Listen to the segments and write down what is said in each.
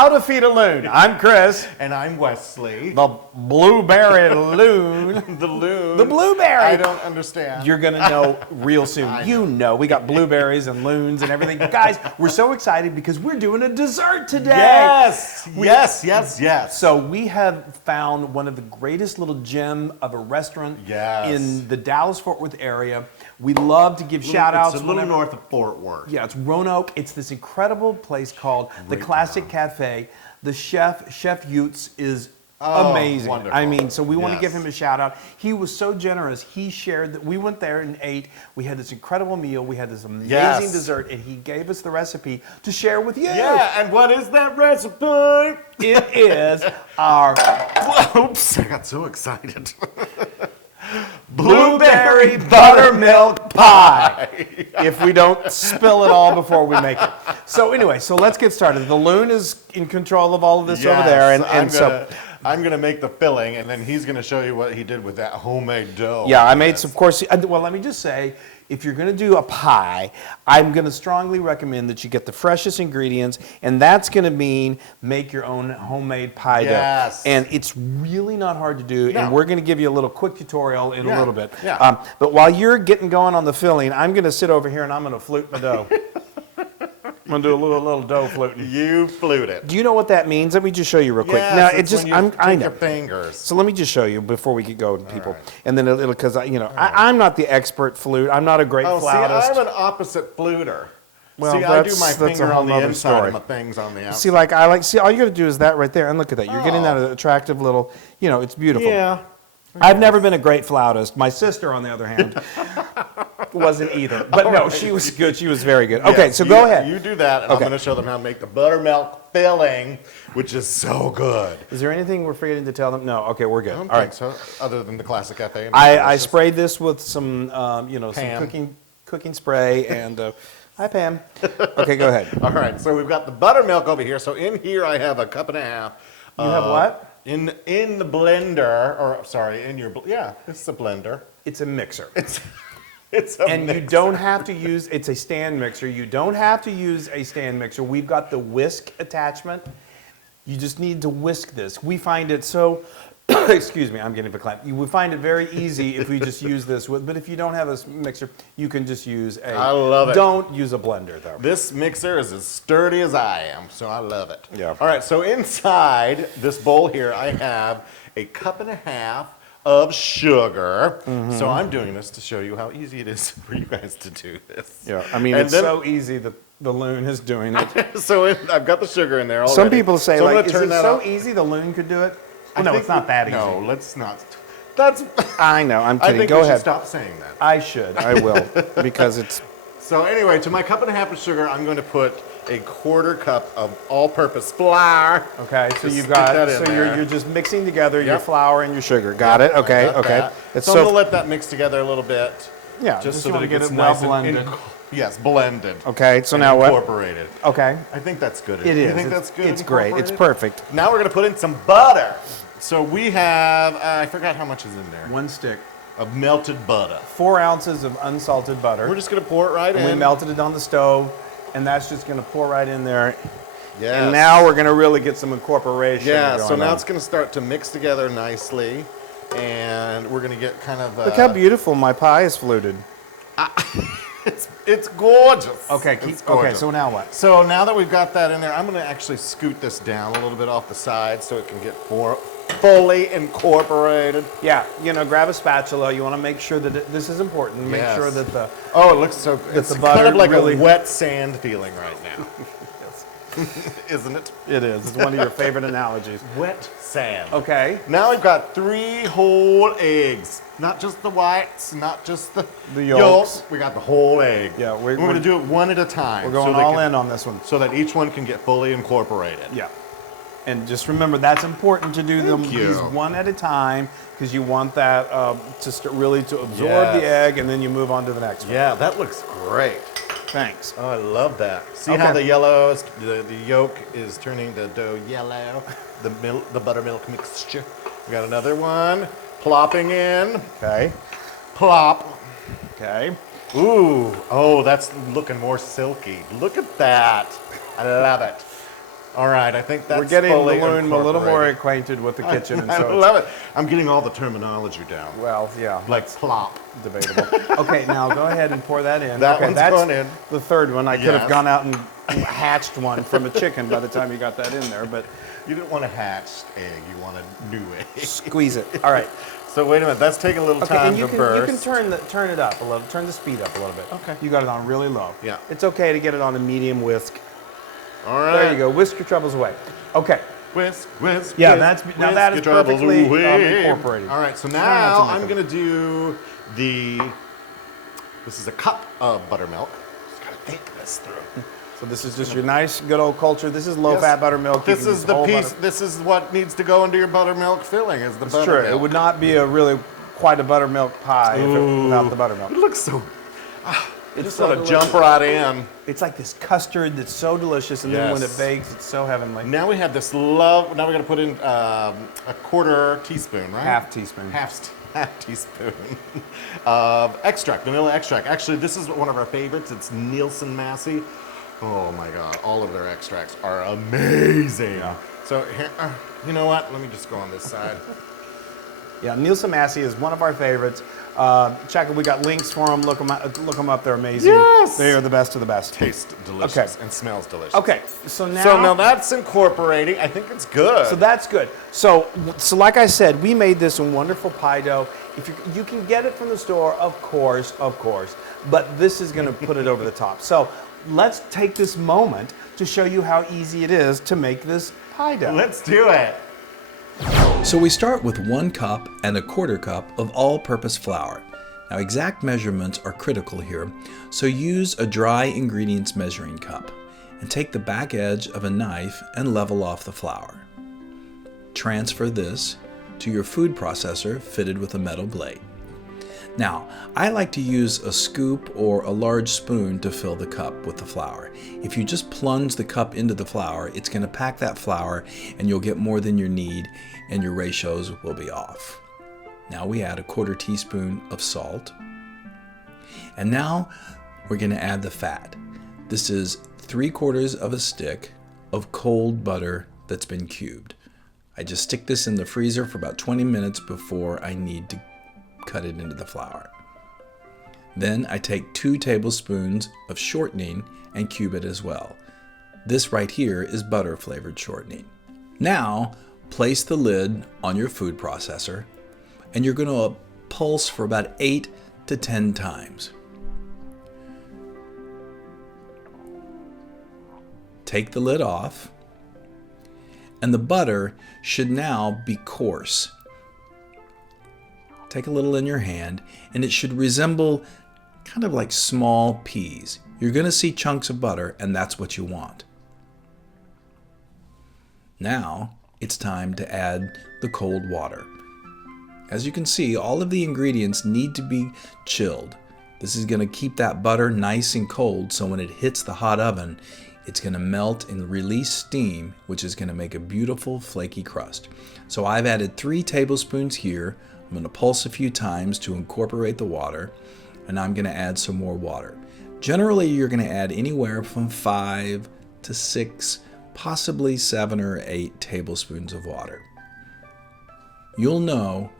How to Feed a Loon. I'm Chris. And I'm Wesley. The Blueberry Loon. The Loon. The Blueberry. I don't understand. You're going to know real soon. You know. We got blueberries and loons and everything. Guys, we're so excited because we're doing a dessert today. Yes. So we have found one of the greatest little gem of a restaurant in the Dallas-Fort Worth area. We love to give shout-outs. It's a little north of Fort Worth. Yeah, it's Roanoke. It's this incredible place called the Classic Cafe. The chef, Chef Utes, is amazing. Wonderful. I mean, so we want to give him a shout-out. He was so generous. He shared that we went there and ate. We had this incredible meal. We had this amazing dessert, and he gave us the recipe to share with you. Yeah, and what is that recipe? It is our... Oops, I got so excited. Blueberry Buttermilk Pie. If we don't spill it all before we make it. So anyway, so let's get started. The Loon is in control of all of this over there, I'm gonna make the filling, and then he's gonna show you what he did with that homemade dough. Yeah, I made some. Of course, well, let me just say, if you're going to do a pie, I'm going to strongly recommend that you get the freshest ingredients, and that's going to mean make your own homemade pie dough. And it's really not hard to do, and we're going to give you a little quick tutorial in a little bit. But while you're getting going on the filling, I'm going to sit over here and I'm going to flute my dough. I'm gonna do a little dough fluting. You flute it. Do you know what that means? Let me just show you real quick. Yes, now it's just when you I take know. your fingers. So let me just show you before we get going, people. Right. And then it'll because I'm not the expert flute. I'm not a great flautist. See, I'm an opposite fluter. Well, see, I do my finger on the inside and my things on the outside. See, all you got to do is that right there, and look at that. You're getting that attractive little. It's beautiful. Yeah. I've never been a great flautist. My sister, on the other hand, wasn't either. But no, she was good. She was very good. Okay, so go ahead. You do that, and I'm going to show them how to make the buttermilk filling, which is so good. Is there anything we're forgetting to tell them? No. Okay, we're good. I don't all think right. so, other than the Classic Cafe. I sprayed this with some, some cooking spray, and hi, Pam. Okay, go ahead. All right, so we've got the buttermilk over here. So in here, I have a cup and a half. You have what? In the blender, or sorry, it's a blender. It's a mixer. It's a and mixer. You don't have to use, it's a stand mixer. You don't have to use a stand mixer. We've got the whisk attachment. You just need to whisk this. We find it so, excuse me, I'm getting verklempt. We find it very easy if we just use this but if you don't have a mixer, you can just use I love it. Don't use a blender though. This mixer is as sturdy as I am, so I love it. Yeah. All right, so inside this bowl here, I have a cup and a half of sugar. So I'm doing this to show you how easy it is for you guys to do this. Yeah, I mean, it's so easy that the Loon is doing it. So I've got the sugar in there already. Some people say, so is it so easy the Loon could do it? Well, no, it's not that easy. No, let's not. I know, I'm kidding. I think Go we ahead. should stop saying that. I should. I will. Because it's... So anyway, to my cup and a half of sugar, I'm going to put a quarter cup of all-purpose flour. Okay, so you've got, you're just mixing together your flour and your sugar. Got it? Okay, okay. So I'm going to let that mix together a little bit. Yeah, just so that it get gets it nice well blended. Yes, blended. Okay, so now what? Incorporated. Okay. I think that's good. It is. You think that's good? It's great. It's perfect. Now we're going to put in some butter. So we have, I forgot how much is in there. 1 stick. Of melted butter. 4 ounces of unsalted butter. We're just going to pour it right in. We melted it on the stove, and that's just going to pour right in there. Yes. And now we're going to really get some incorporation. Yeah, so now it's going to start to mix together nicely, and we're going to get kind of... Look how beautiful my pie is fluted. It's gorgeous. Okay, okay, so now what? So now that we've got that in there, I'm going to actually scoot this down a little bit off the side so it can get fully incorporated. Yeah, grab a spatula. You want to make sure that this is important. Make sure that the... Oh, it looks so good. It's kind of like a wet sand feeling right now. Isn't it? It is. It's one of your favorite analogies. Wet sand. Okay. Now we've got 3 whole eggs. Not just the whites, not just the yolks. We got the whole egg. Yeah, we're going to do it one at a time. We're going all in on this one. So that each one can get fully incorporated. Yeah. And just remember, that's important to do these one at a time because you want that really to absorb the egg, and then you move on to the next one. Yeah, that looks great. Thanks. Oh, I love that. See how the yellow, the yolk is turning the dough yellow, the buttermilk mixture. We got another one plopping in. Okay. Plop. Okay. Ooh, oh, that's looking more silky. Look at that. I love it. All right, I think that's We're getting fully Loon a little more incorporated. acquainted with the kitchen. And I so it's- love it. I'm getting all the terminology down. Well, yeah. Like plop. Debatable. Okay, now go ahead and pour that in. That okay, one's that's going in. the third one. I could have Yes. gone out and hatched one from a chicken by the time you got that in there, but You didn't want a hatched egg, you want a new egg. squeeze it. All right. So wait a minute, that's taking a little Okay, time and to you can burst. turn it up a little, turn the speed up a little bit. Okay. You got it on really low. Yeah. It's okay to get it on a medium whisk. All right. There you go. Whisk your troubles away. Okay. Whisk, whisk, Yeah, whisk, that's- now whisk that is your troubles perfectly, away. incorporated. All right, so Try not now to make I'm them. going to do this is a cup of buttermilk. Just got to think this through. So this is just your nice, good old culture. This is low-fat Yes. buttermilk. You This can is use the whole piece, butter- this is what needs to go into your buttermilk filling is the It's buttermilk. true. It would not be a really quite a buttermilk pie without the buttermilk. It looks so, It's just so sort of delicious. jump right in. It's like this custard that's so delicious, and then when it Yes. bakes, it's so heavenly. Now we have this now we're going to put in a quarter teaspoon, right? Half teaspoon. Half teaspoon of extract, vanilla extract. Actually, this is one of our favorites. It's Nielsen Massey. Oh my God, all of their extracts are amazing. Yeah. So here, you know what? Let me just go on this side. Yeah, Nielsen Massey is one of our favorites. Check it. We got links for them. Look them up. They're amazing. Yes! They are the best of the best. Tastes delicious Okay. and smells delicious. Okay, so now that's incorporating. I think it's good. So that's good. So like I said, we made this in wonderful pie dough. If you can get it from the store, of course, but this is going to put it over the top. So let's take this moment to show you how easy it is to make this pie dough. Let's do it. So we start with 1 cup and a quarter cup of all-purpose flour. Now exact measurements are critical here, so use a dry ingredients measuring cup and take the back edge of a knife and level off the flour. Transfer this to your food processor fitted with a metal blade. Now, I like to use a scoop or a large spoon to fill the cup with the flour. If you just plunge the cup into the flour, it's going to pack that flour and you'll get more than you need and your ratios will be off. Now we add a quarter teaspoon of salt. And now we're going to add the fat. This is 3/4 of a stick of cold butter that's been cubed. I just stick this in the freezer for about 20 minutes before I need to cut it into the flour. Then I take 2 tablespoons of shortening and cube it as well. This right here is butter flavored shortening. Now place the lid on your food processor and you're going to pulse for about 8 to 10 times. Take the lid off and the butter should now be coarse. Take a little in your hand and it should resemble kind of like small peas. You're going to see chunks of butter and that's what you want. Now it's time to add the cold water. As you can see, all of the ingredients need to be chilled. This is going to keep that butter nice and cold so when it hits the hot oven, it's going to melt and release steam, which is going to make a beautiful flaky crust. So I've added 3 tablespoons here. I'm going to pulse a few times to incorporate the water, and I'm going to add some more water. Generally, you're going to add anywhere from 5 to 6, possibly 7 or 8 tablespoons of water. You'll know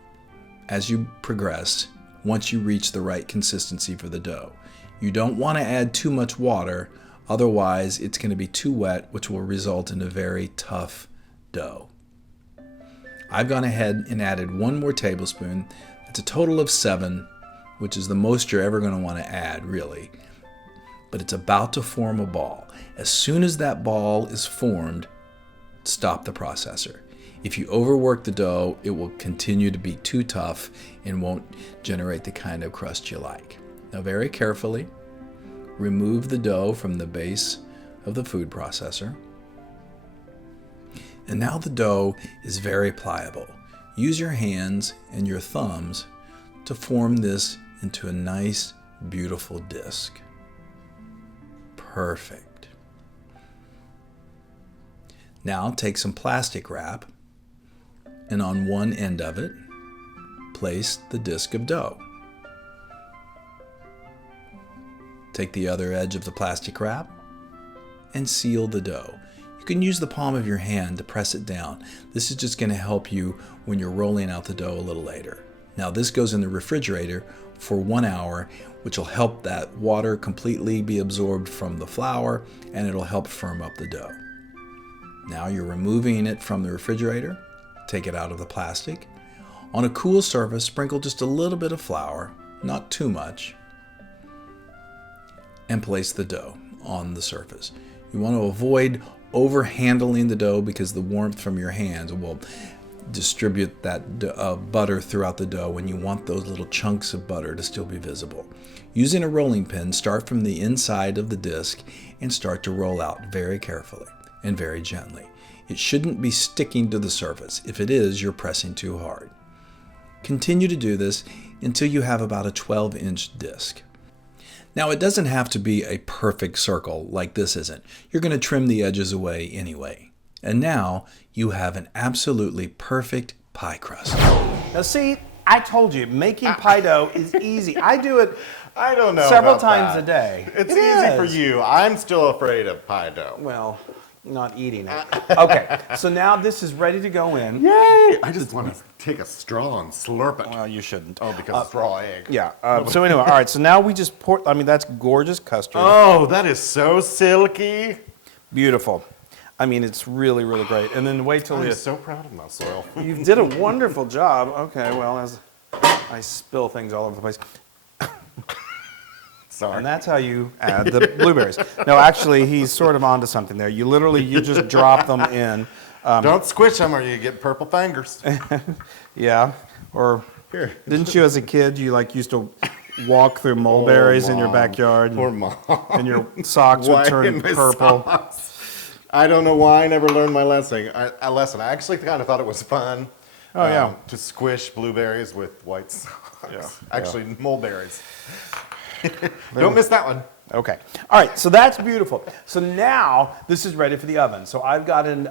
as you progress once you reach the right consistency for the dough. You don't want to add too much water, otherwise it's going to be too wet, which will result in a very tough dough. I've gone ahead and added 1 more tablespoon. That's a total of 7, which is the most you're ever going to want to add, really. But it's about to form a ball. As soon as that ball is formed, stop the processor. If you overwork the dough, it will continue to be too tough and won't generate the kind of crust you like. Now very carefully, remove the dough from the base of the food processor. And now the dough is very pliable. Use your hands and your thumbs to form this into a nice, beautiful disc. Perfect. Now take some plastic wrap and on one end of it, place the disc of dough. Take the other edge of the plastic wrap and seal the dough. You can use the palm of your hand to press it down. This is just going to help you when you're rolling out the dough a little later. Now this goes in the refrigerator for 1 hour, which will help that water completely be absorbed from the flour, and it'll help firm up the dough. Now you're removing it from the refrigerator. Take it out of the plastic. On a cool surface, sprinkle just a little bit of flour, not too much, and place the dough on the surface. You want to avoid over handling the dough because the warmth from your hands will distribute that butter throughout the dough, and you want those little chunks of butter to still be visible. Using a rolling pin, start from the inside of the disc and start to roll out very carefully and very gently. It shouldn't be sticking to the surface. If it is, you're pressing too hard. Continue to do this until you have about a 12-inch disc. Now, it doesn't have to be a perfect circle like this isn't. You're going to trim the edges away anyway. And now you have an absolutely perfect pie crust. Now see, I told you, making pie dough is easy. I do it I don't know several about times that. a day. It's It easy for is. you. I'm still afraid of pie dough. Well, not eating it. Okay, so now this is ready to go in. Yay! I just want to take a straw and slurp it. Well, you shouldn't. Oh, because it's raw egg. Yeah. So anyway, all right. So now we just pour. I mean, that's gorgeous custard. Oh, that is so silky. Beautiful. I mean, it's really, really great. And then wait till I'm you. so proud of myself. You did a wonderful job. Okay. Well, as I spill things all over the place, Sorry. and that's how you add the blueberries. No, actually, he's sort of onto something there. You literally, you just drop them in. Don't squish them or you get purple fingers. Yeah. Or Here. didn't you, as a kid, you like used to walk through mulberries in your Mom. backyard, Poor mom. and your socks would Why turn in my purple? socks? I don't know why I never learned my lesson. I actually kind of thought it was fun. Oh, yeah. To squish blueberries with white socks. Yeah. Actually, mulberries. Don't miss that one. Okay. All right. So that's beautiful. So now this is ready for the oven. So I've got an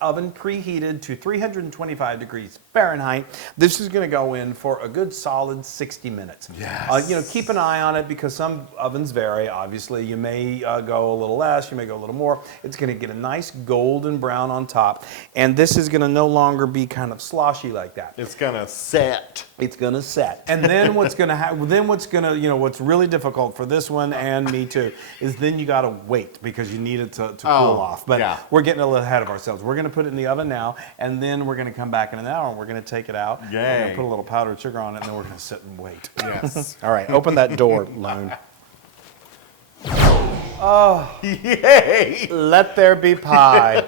oven preheated to 325 degrees Fahrenheit. This is going to go in for a good solid 60 minutes. Yes. You know, keep an eye on it because some ovens vary. Obviously, you may go a little less, you may go a little more. It's going to get a nice golden brown on top, and this is going to no longer be kind of sloshy like that. It's gonna set. It's gonna set, and then what's gonna happen? Then what's gonna, you know, what's really difficult for this one and me too is then you gotta wait because you need it to cool off. But yeah. we're getting a little ahead of ourselves. We're gonna put it in the oven now, and then we're gonna come back in an hour and we're gonna take it out. We're Yay. gonna put a little powdered sugar on it, and then we're gonna sit and wait. Yes. All right, open that door, Loon. Yay! Let there be pie.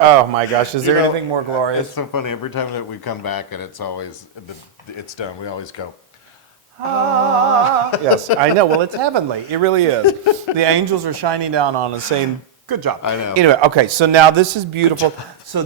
Oh my gosh, is there You know, anything more glorious? It's so funny. Every time that we come back and it's done, we always go. Yes, I know. Well, it's heavenly. It really is. The angels are shining down on us saying, good job. I know. Anyway, okay, so now this is beautiful. So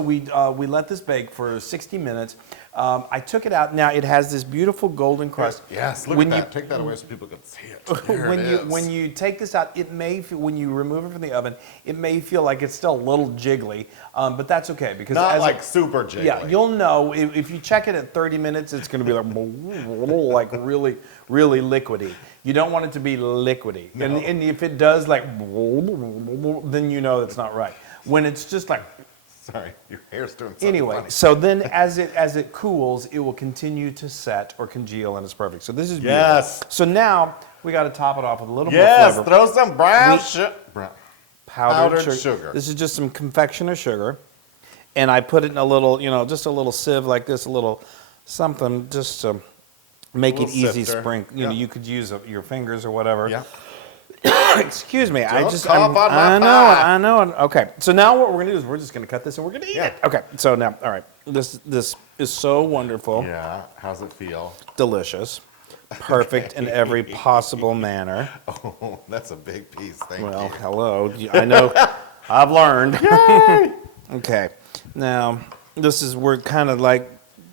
we let this bake for 60 minutes. I took it out. Now it has this beautiful golden crust. Yes, look When at you- that. Take that away so people can see it. There it is. When you take this out, it may feel, when you remove it from the oven, it may feel like it's still a little jiggly, but that's okay because Not as like super jiggly. yeah, you'll know if you check it at 30 minutes, it's going to be like really, really liquidy. You don't want it to be liquidy, No. and if it does then you know it's not right. When it's just like Sorry, your hair's doing something anyway, funny. so then as it cools, it will continue to set or congeal, and it's perfect. So this is beautiful. Yes. So now we got to top it off with a little Yes, more flavor. throw some brown Powdered sugar. This is just some confectioner sugar, and I put it in a little, just a little sieve like this, a little something just to make it Little easy sifter. sprinkle. Yeah. You could use your fingers or whatever. Yeah. Excuse me. Don't cough on my I know. pie. I know. Okay. So now what we're gonna do is we're just gonna cut this and we're gonna eat Yeah. it. Okay. So now, all right. This is so wonderful, Yeah. How's it feel? delicious, perfect in every possible manner. Oh, that's a big piece. Thank Well, you. hello. I know. I've learned. Okay. Now we're kind of like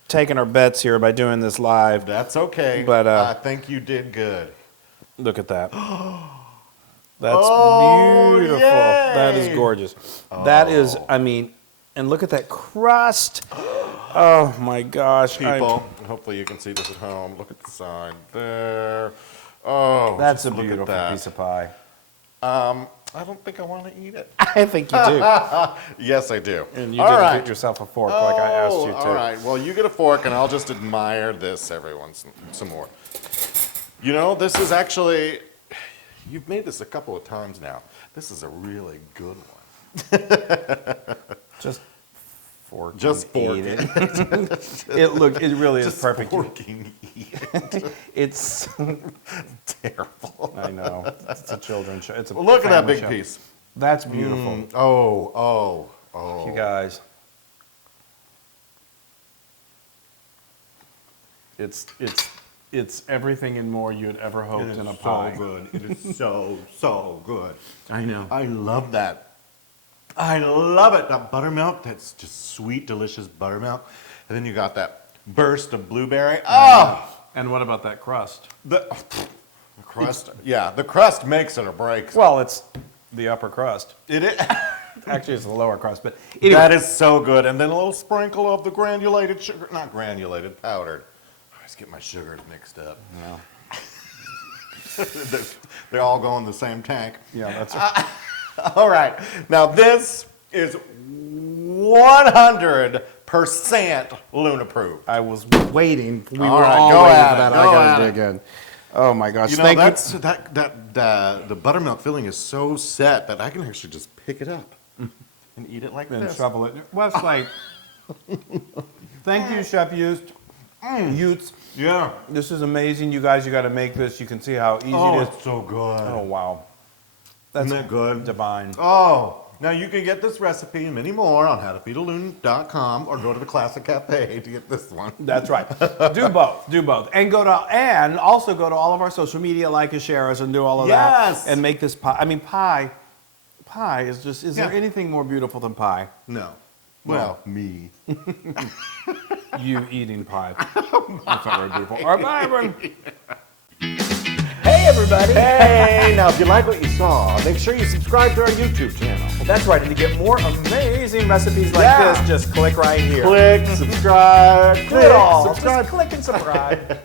taking our bets here by doing this live. That's okay. But, I think you did good. Look at that. That's Oh, beautiful. yay. That is gorgeous. That is, I mean, and look at that crust. Oh my gosh. People, hopefully you can see this at home. Look at the side there. Oh, That's a just look at beautiful that. piece of pie. I don't think I want to eat it. I think you do. Yes, I do. And you All didn't right. get yourself a fork like I asked you to. All right. Well, you get a fork, and I'll just admire this every once some more. You know, this is actually, you've made this a couple of times now. This is a really good one. Just fork. Just fork eat it. It really is Just perfect. forking eat it. It's Terrible. I know. It's a children's show. It's a Look at that family big show. piece. That's beautiful. Oh. You guys. It's everything and more you'd ever hoped in a pie. So good. It is so good. I know. I love that. I love it. That buttermilk, that's just sweet, delicious buttermilk. And then you got that burst of blueberry. Oh! And what about that crust? The crust. Yeah, the crust makes it or breaks. Well, it's the upper crust. It is. Actually, it's the lower crust, but anyway. That is so good. And then a little sprinkle of the granulated sugar. Not granulated, powdered. I always get my sugars mixed up. Yeah. They all go in the same tank. Yeah, that's right. All right. Now this is 100% Loon approved. I was waiting. We All were right, all go waiting at for it, that. go I at gotta it. dig in. Oh my gosh! You know, Thank that's the buttermilk filling is so set that I can actually just pick it up and eat it like you. And this. shovel it. Wesley. Thank you, Chef Utes. Yeah. This is amazing, you guys. You got to make this. You can see how easy Oh, it is. it's so good. Oh wow, that's Isn't that good? divine. Oh, now you can get this recipe and many more on howtofeedaloon.com or go to the Classic Cafe to get this one. That's right. Do both. Do both. And also go to all of our social media, like and share us, and do all of Yes. that. And make this pie. I mean, pie is just. Is there Yeah. anything more beautiful than pie? No. Well, me. You eating pie. That's not very beautiful. All right, bye, everyone. Hey everybody! Hey, now if you like what you saw, make sure you subscribe to our YouTube channel. That's right, and to get more amazing recipes like Yeah. this, just click right here. Click, subscribe, Do it all. subscribe. Just click and subscribe.